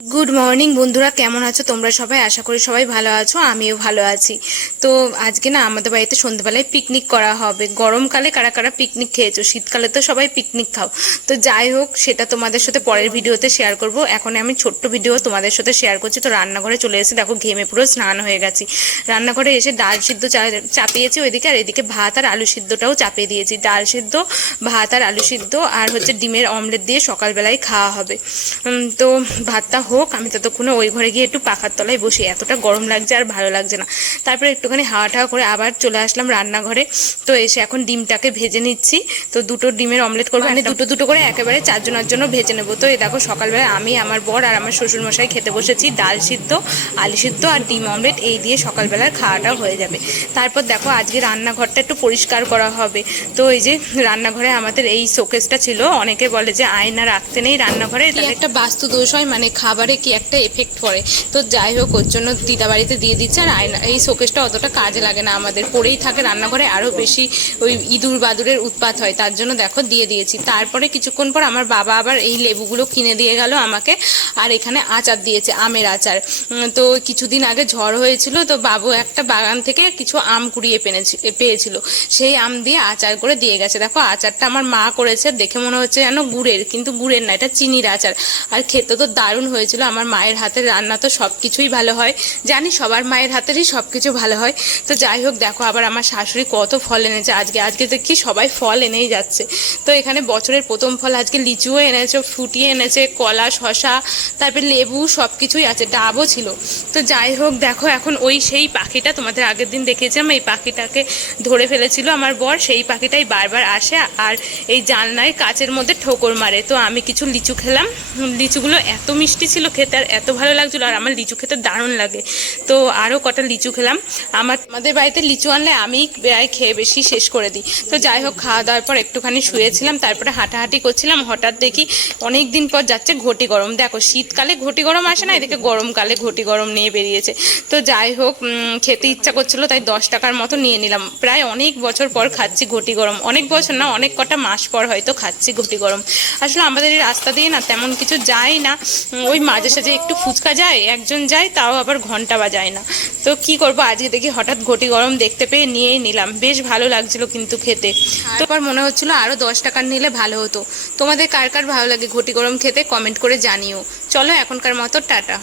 Good morning বন্ধুরা, কেমন আছো তোমরা সবাই? আশা করি সবাই ভালো আছো, আমিও ভালো আছি। তো আজকে না, আমাদের বাড়িতে সন্ধ্যেবেলায় পিকনিক করা হবে। গরমকালে কারা কারা পিকনিক খেয়েছো? শীতকালে তো সবাই পিকনিক খাও। তো যাই হোক, সেটা তোমাদের সাথে পরের ভিডিওতে শেয়ার করব। এখন আমি ছোট্ট ভিডিও তোমাদের সাথে শেয়ার করছি। তো রান্নাঘরে চলে এসে দেখো, ঘেমে পুরো স্নান হয়ে গেছি। রান্নাঘরে এসে ডাল সিদ্ধ চাপিয়েছি ওইদিকে, আর এদিকে ভাত আর আলু সিদ্ধটাও চাপিয়ে দিয়েছি। ডাল সিদ্ধ, ভাত আর আলু সিদ্ধ, আর হচ্ছে ডিমের অমলেট দিয়ে সকালবেলায় খাওয়া হবে। তো ভাতটা হোক আমি ততক্ষণে ওই ঘরে গিয়ে একটু পাখার তলায় বসি। এতটা গরম লাগছে আর ভালো লাগছে না। তারপরে একটুখানি হাওয়া টাওয়া করে আবার চলে আসলাম রান্নাঘরে। তো এসে এখন ডিমটাকে ভেজে নিচ্ছি। তো দুটো ডিমের অমলেট করব। মানে দুটো দুটো করে একেবারে চারজনের জন্য ভেজে নেব। তো এই দেখো সকালবেলা আমি আমার বর আর আমার শ্বশুরমশাই খেতে বসেছি। ডাল সিদ্ধ আলু সিদ্ধ আর ডিম অমলেট। এই দিয়ে সকালবেলার খাওয়াটাও হয়ে যাবে। তারপর দেখো আজকে রান্নাঘরটা একটু পরিষ্কার করা হবে। তো এই যে রান্নাঘরে আমাদের এই শোকেসটা ছিল। অনেকে বলে যে আয়না রাখতে নেই রান্নাঘরে। একটা বাস্তু দোষ হয় মানে খাবারে কি একটা এফেক্ট পড়ে। তো যাই হোক, ওর জন্য দিদা বাড়িতে দিয়ে দিচ্ছে। আর আয়না, এই শোকেসটা অতটা কাজে লাগে না আমাদের। পড়েই থাকে রান্নাঘরে আরও বেশি ওই ইঁদুর বাদুরের উৎপাত হয়। তার জন্য দেখো, দিয়ে দিয়েছি। তারপরে কিছুক্ষণ পর আমার বাবা আবার এই লেবুগুলো কিনে দিয়ে গেল আমাকে। আর এখানে আচার দিয়েছে, আমের আচার। তো কিছুদিন আগে ঝড় হয়েছিল, তো বাবু একটা বাগান থেকে কিছু আম কুড়িয়ে পেয়েছিল। সেই আম দিয়ে আচার করে দিয়ে গেছে। দেখো, আচারটা আমার মা করেছে, দেখে মনে হচ্ছে যেন গুড়ের, কিন্তু গুড়ের না, এটা চিনির আচার। আর খেতে তো দারুণ হয়েছিল, আমার মায়ের হাতের রান্না তো সব কিছুই ভালো হয়। জানি সবার মায়ের হাতেরই সব কিছু ভালো হয়। তো যাই হোক, দেখো আবার আমার শাশুড়ি কত ফল এনেছে। আজকে আজকে দেখি সবাই ফল এনেই যাচ্ছে। তো এখানে বছরের প্রথম ফল আজকে লিচুও এনেছে ফুটিয়ে এনেছে, কলা শশা তারপরে লেবু সব কিছুই আছে, ডাবও ছিল। তো যাই হোক, দেখো এখন ওই সেই পাখিটা তোমাদের আগের দিন দেখেছিলাম এই পাখিটাকে ধরে ফেলেছিল আমার বর। সেই পাখিটাই বারবার আসে আর এই জানলায় কাচের মধ্যে ঠোকর মারে। তো আমি কিছু লিচু খেলাম। লিচুগুলো এত মিষ্টি ছিল খেতে আর এত ভালো লাগছিল আর আমার লিচু খেতে দারুণ লাগে। তো আরও কটা লিচু খেলাম। আমার আমাদের বাড়িতে লিচু আনলে আমি প্রায় খেয়ে বেশি শেষ করে দিই। তো যাই হোক, খাওয়া দাওয়ার পর একটুখানি শুয়েছিলাম, তারপরে হাঁটাহাঁটি করছিলাম। হঠাৎ দেখি অনেক দিন পর যাচ্ছে ঘটি গরম। দেখো, শীতকালে ঘটি গরম আসে না, এদিকে গরমকালে ঘটি গরম নিয়ে বেরিয়েছে। তো যাই হোক খেতে ইচ্ছা করছিল, তাই দশ টাকার মতো নিয়ে নিলাম। প্রায় অনেক বছর পর খাচ্ছি ঘটি গরম। অনেক বছর না, অনেক কটা মাস পর হয়তো খাচ্ছি ঘটি গরম। আসলে আমাদের এই রাস্তা দিয়ে না তেমন কিছু যায় না। ওই মাঝে সাঝে একটু ফুচকা যায়, একজন যায়, তাও আবার ঘণ্টা বাজায় না। তো কি করব, আজকে দেখি হঠাৎ ঘটি গরম দেখতে পেয়ে নিয়েই নিলাম। বেশ ভালো লাগছিল কিন্তু খেতে। তো আবার মনে হচ্ছিল আরও দশ টাকার নিলে ভালো হতো। তোমাদের কার কার ভালো লাগে ঘটি গরম খেতে, কমেন্ট করে জানিও। চলো এখনকার মতো, টাটা।